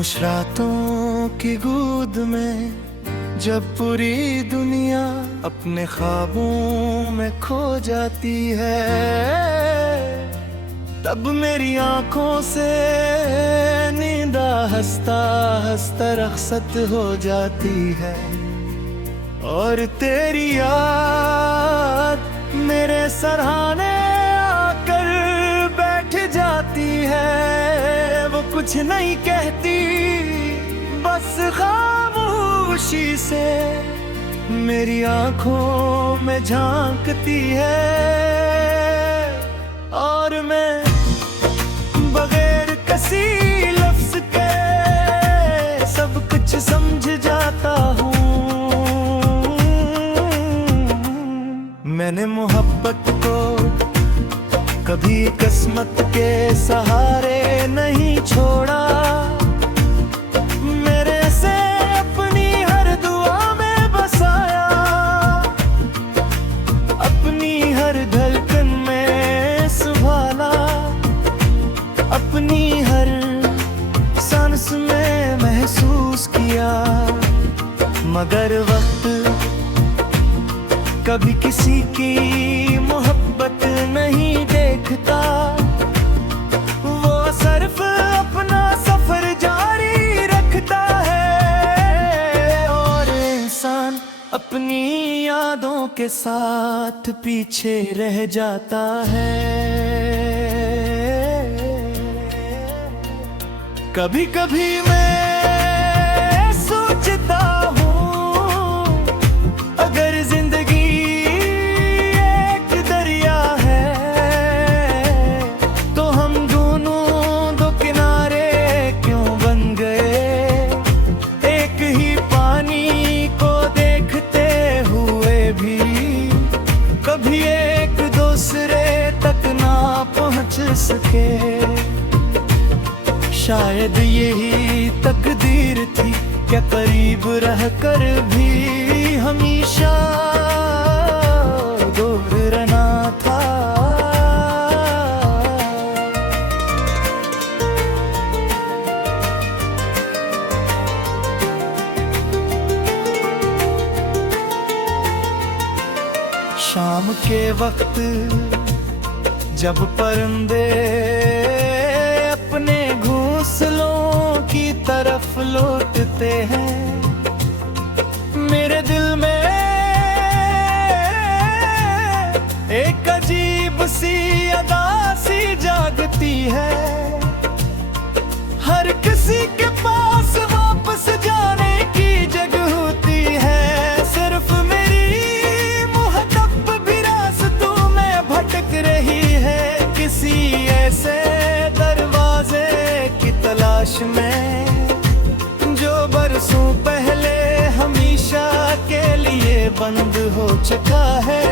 खामोश रातों की गूद में जब पूरी दुनिया अपने ख्वाबों में खो जाती है, तब मेरी आंखों से नींदा हंसता हंसता रखसत हो जाती है। और तेरी याद मेरे सराहने आकर बैठ जाती है। वो कुछ नहीं कहती, बस खामोशी से मेरी आंखों में झांकती है। और मैं बगैर किसी लफ्ज के सब कुछ समझ जाता हूँ। मैंने मोहब्बत को कभी किस्मत के सहारे नहीं छोड़ा। मेरे से अपनी हर दुआ में बसाया, अपनी हर धड़कन में संभाला, अपनी हर सांस में महसूस किया। मगर वक्त कभी किसी की मोहब्बत नहीं देखता। वो सिर्फ अपना सफर जारी रखता है, और इंसान अपनी यादों के साथ पीछे रह जाता है। कभी कभी मैं सोचता हूँ, अगर जिंदगी सके, शायद यही तकदीर थी क्या करीब रहकर भी हमेशा दूर रहना था। शाम के वक्त जब परिंदे अपने घोंसलों की तरफ लौटते हैं, मेरे दिल में एक अजीब सी अदा सी जागती है। हर किसी के पास वापस जाने की जगह होती है, सिर्फ मेरी मुहब्बत भी रास्तों में भटक रही है। किसी ऐसे दरवाजे की तलाश में जो बरसों पहले हमेशा के लिए बंद हो चुका है।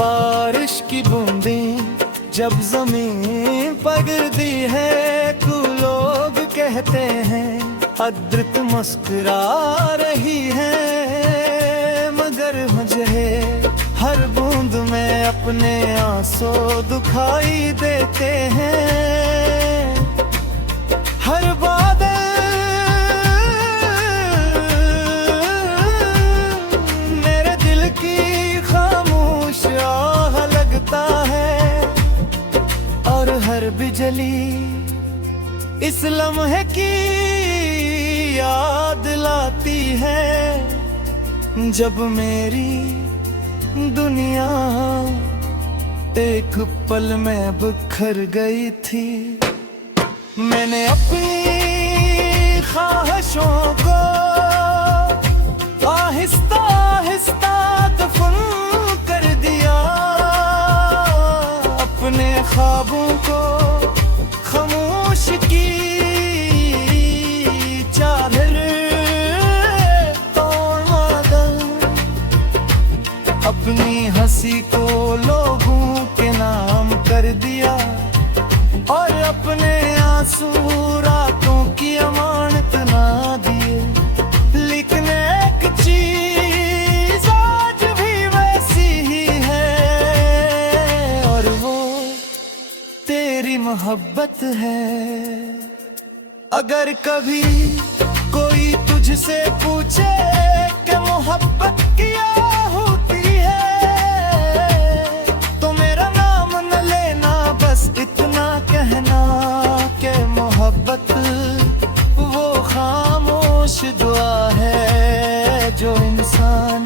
बारिश की बूंदें जब जमीन पर गिरती है, तो लोग कहते हैं अदृत मुस्कुरा रही है। मगर मुझे हर बूंद में अपने आंसू दुखाई देते हैं। हर बादल मेरे दिल की खामोश आह लगता है, और हर बिजली इस लम्हे की याद लाती है, जब मेरी दुनिया एक पल में बिखर गई थी। मैंने अपनी ख्वाहिशों को आहिस्ता आहिस्ता दफन कर दिया, अपने ख्वाबों को खामोश की चादर अपनी हंसी को लोगों के नाम कर दिया, और अपने आंसू रातों की अमानत ना दिए। लेकिन एक चीज आज भी वैसी ही है, और वो तेरी मोहब्बत है। अगर कभी कोई तुझसे पूछे कि मोहब्बत क्या होती है, तो मेरा नाम न लेना, बस इतना कहना कि मोहब्बत वो खामोश दुआ है जो इंसान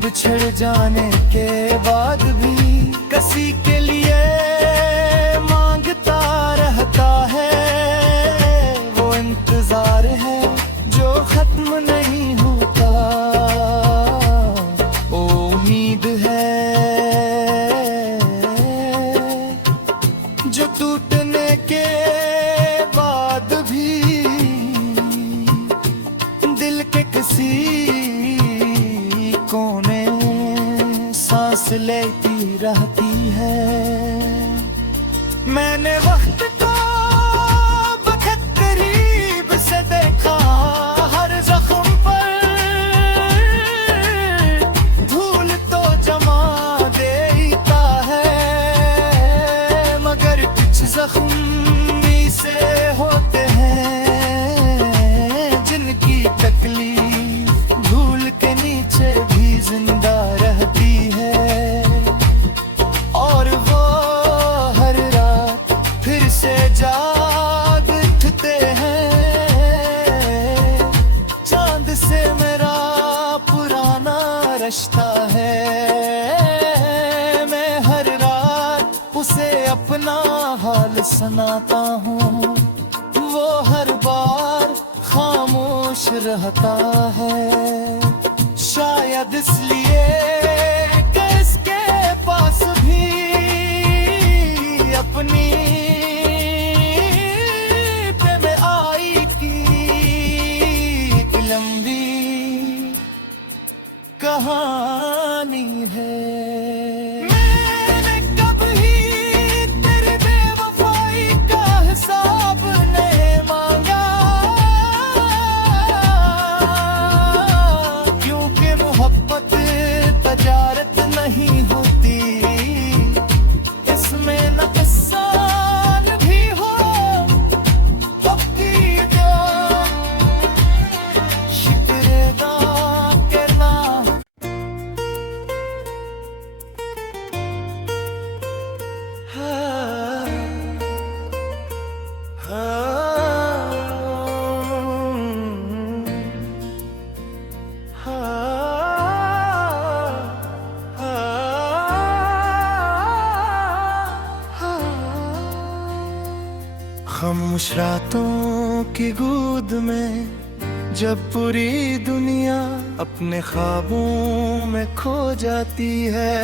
बिछड़ जाने के बाद भी किसी के लिए मांगता रहता है। वो इंतजार है जो खत्म नहीं होता, वो उम्मीद है जो टूटने के बाद भी दिल के किसी कोने सांस लेती रहती है। मैंने वक्त को बहुत करीब से देखा, हर जख्म पर धूल तो जमा देता है, मगर कुछ जख्म से होते हैं जिनकी तकलीफ धूल के नीचे भी जिंदा रहती है। और वो हर रात फिर से जाग उठते हैं। चांद से मेरा पुराना रिश्ता है, मैं हर रात उसे अपना हाल सुनाता हूँ, वो हर बार खामोश रहता है। शायद इसलिए कि इसके पास भी अपनी प्रेम आई की एक लंबी कहानी है। मैंने कभी तेरी बेवफाई का हिसाब नहीं मांगा, क्योंकि मोहब्बत तजारत नहीं होती, इसमें नुकसान भी हो पक्की जो शुक्रेदा करना। खामोश रातों की गोद में जब पूरी दुनिया अपने ख्वाबों में खो जाती है,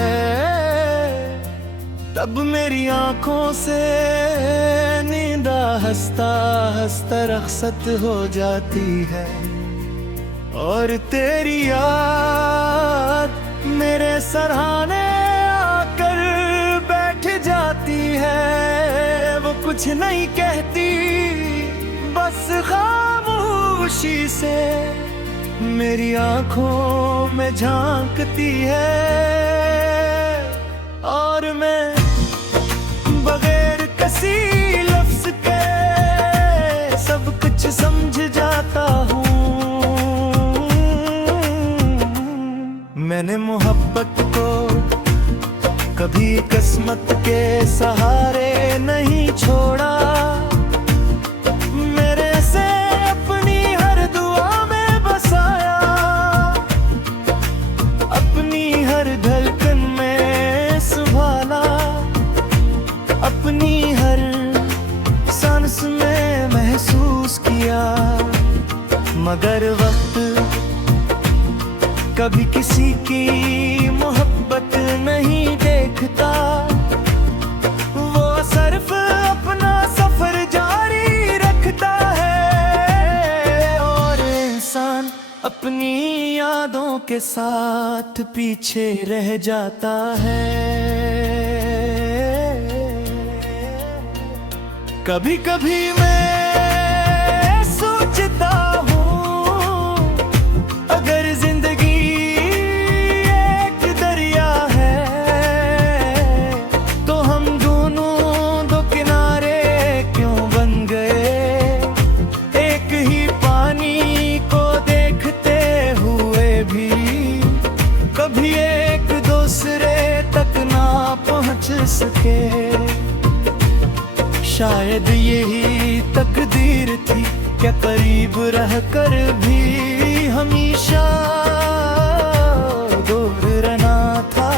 तब मेरी आंखों से नींद हंसता हंसता रखसत हो जाती है। और तेरी याद मेरे सराहने आकर बैठ जाती है। वो कुछ नहीं कहती, बस खामोशी से मेरी आंखों में झांकती है। और मैं बगैर किसी लफ्ज के सब कुछ समझ जाता हूँ। मैंने मोहब्बत को कभी किस्मत के सहारे नहीं छोड़ा, मेरे से अपनी हर दुआ में बसाया, अपनी हर धड़कन में संभाला, अपनी हर सांस में महसूस किया। मगर वक्त कभी किसी की मोहब्बत नहीं देखता, वो सिर्फ अपना सफर जारी रखता है। और इंसान अपनी यादों के साथ पीछे रह जाता है। कभी कभी मैं सोचता हूँ, अगर जिंदगी एक दरिया है तो हम दोनों दो किनारे क्यों बन गए। कभी एक दूसरे तक ना पहुंच सके। शायद यही तकदीर थी, क्या करीब रहकर भी हमेशा दूर रहना था।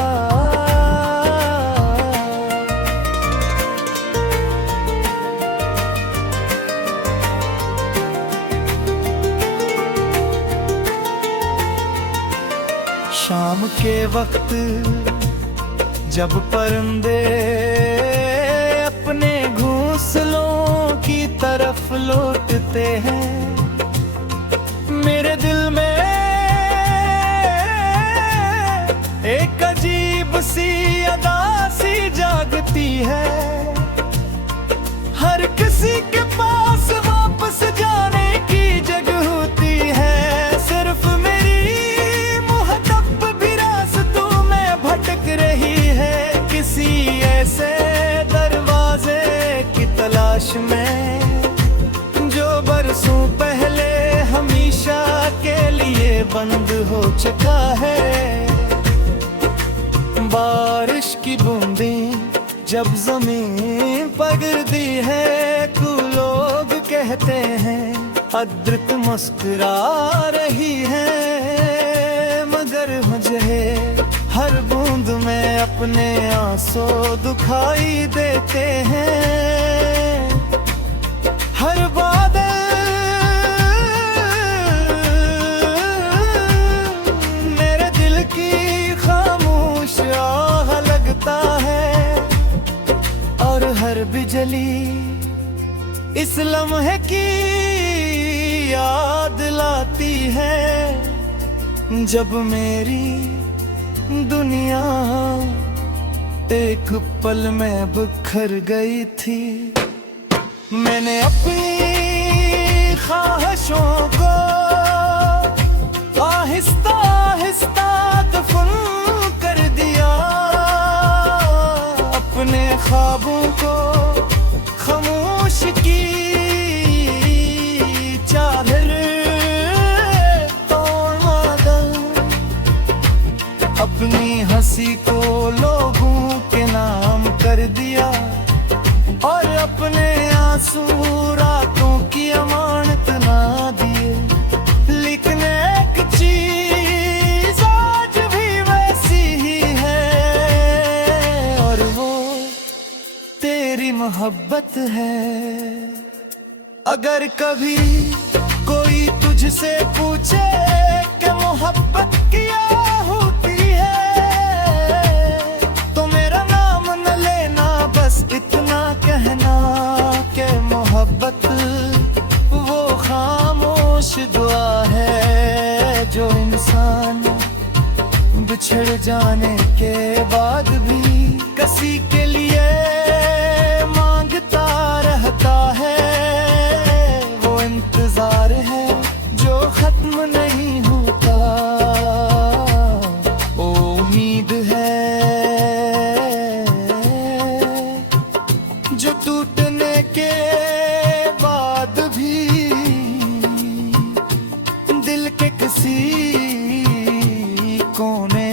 शाम के वक्त जब परिंदे अपने घोंसलों की तरफ लौटते हैं, मेरे दिल में एक अजीब सी अदा सी जागती है। हर किसी के पास वापस जाने की जगह होती है, सिर्फ मेरी मुहब्बत भी रास्तों में भटक रही है। किसी ऐसे दरवाजे की तलाश में जो बरसों पहले हमेशा के लिए बंद हो चुका है। बारिश की बूंदें जब जमीन पर गिरती है, तो लोग कहते हैं अदृत मुस्कुरा रही है, मगर मुझे हर बूंद में अपने आंसू दिखाई देते हैं। हर बादल मेरे दिल की खामोश आह लगता है, और हर बिजली इस लम्हे की याद लाती है, जब मेरी दुनिया एक पल में बिखर गई थी। मैंने अपनी ख्वाहिशों को आहिस्ता आहिस्ता दफन कर दिया, अपने ख्वाबों को खामोश की चादर तोड़ दल, अपनी हंसी को लोगों के नाम कर दिया, और अपने आंसू रातों की अमानत ना दिए। लेकिन एक चीज आज भी वैसी ही है, और वो तेरी मोहब्बत है। अगर कभी कोई तुझसे पूछे कि मोहब्बत क्या होती है, तो मेरा नाम न लेना, बस इतना कहना कि मोहब्बत वो खामोश दुआ है जो इंसान बिछड़ जाने के बाद भी किसी के लिए मांगता रहता है। वो इंतजार है जो खत्म नहीं होता, वो उम्मीद है जो टूटने के बाद भी दिल के किसी कोने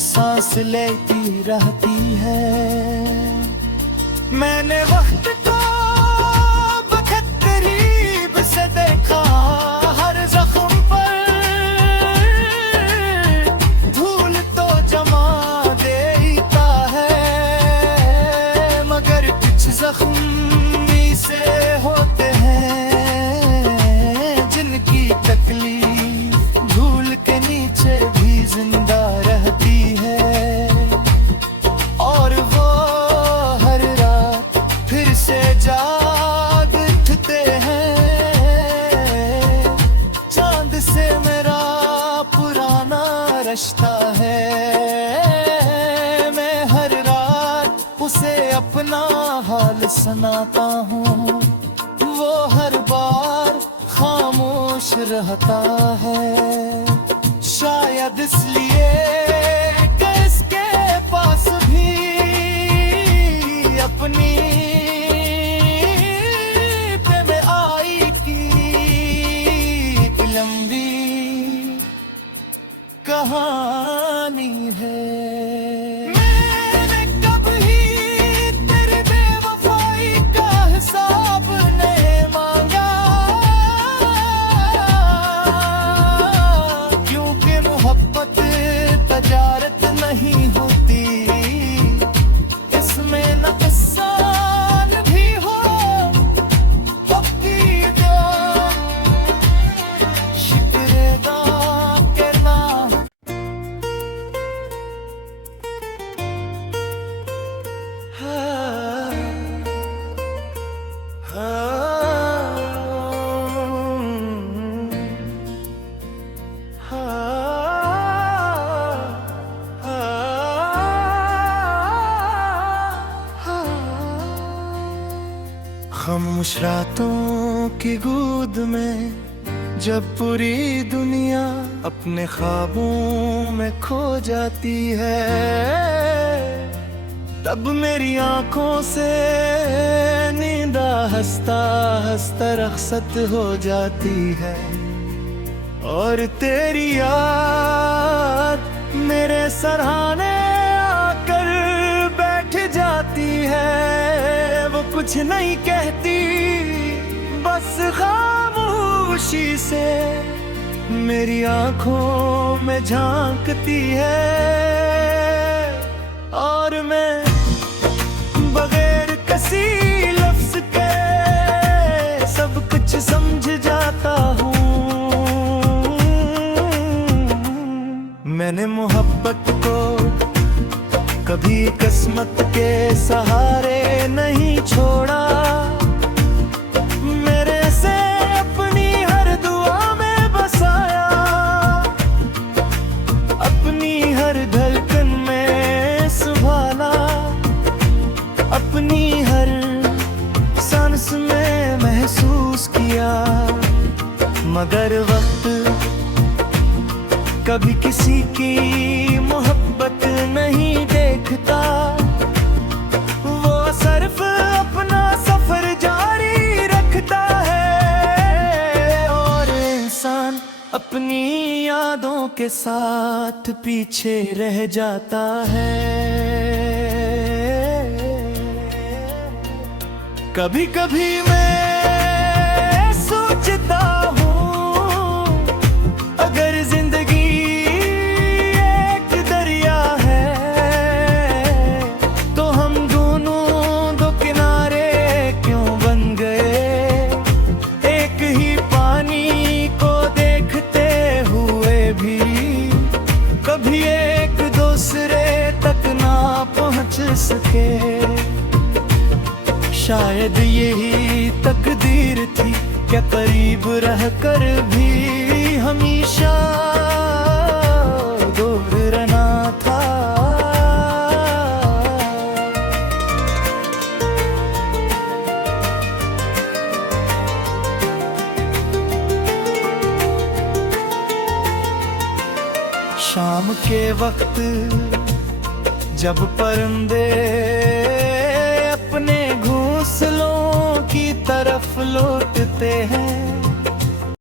सांस लेती रहती है। मैंने वक्त को बखत करीब से देखा, हर जख्म पर धूल तो जमा देता है, मगर कुछ जख्मी से होते हैं जिनकी तकलीफ धूल के नीचे भी जिंदा रहती है, और वो हर रात फिर से जाग उठते हैं। चांद से मेरा पुराना रिश्ता है, मैं हर रात उसे अपना हाल सुनाता हूँ, वो हर बार खामोश रहता है। शायद इसलिए कि इसके पास भी अपनी प्रेम आई की एक लंबी कहानी कहानी है। मैंने कभी तेरी बेवफाई का हिसाब नहीं मांगा, क्योंकि मोहब्बत तजारत नहीं होती, इसमें नुकसान भी हो पक्की जो शिकरेदा करना। खामोश रातों की गूद में जब पूरी दुनिया अपने ख्वाबों में खो जाती है, तब मेरी आंखों से नींदा हंसता हंसता रखसत हो जाती है। और तेरी याद मेरे सराहने आकर बैठ जाती है, वो कुछ नहीं कहती बस खामोशी से मेरी आंखों में झांकती है। और मैं बगैर किसी लफ्ज के सब कुछ समझ जाता हूँ। मैंने मोहब्बत को कभी किस्मत के सहारे नहीं छोड़ा, मेरे से अपनी हर दुआ में बसाया, अपनी हर धड़कन में संभाला, अपनी हर सांस में महसूस किया। मगर वक्त कभी किसी की मोहब्बत नहीं देखता, वो सिर्फ अपना सफर जारी रखता है। और इंसान अपनी यादों के साथ पीछे रह जाता है। कभी कभी मैं सोचता हूँ, अगर जिंदगी एक दरिया है तो हम दोनों दो किनारे क्यों बन गए। एक ही पानी को देखते हुए भी कभी एक दूसरे तक ना पहुंच सके। शायद यही तकदीर थी, क्या करीब रहकर भी हमेशा दूर रहना था। शाम के वक्त जब परिंदे अपने घोंसलों की तरफ लौटते हैं,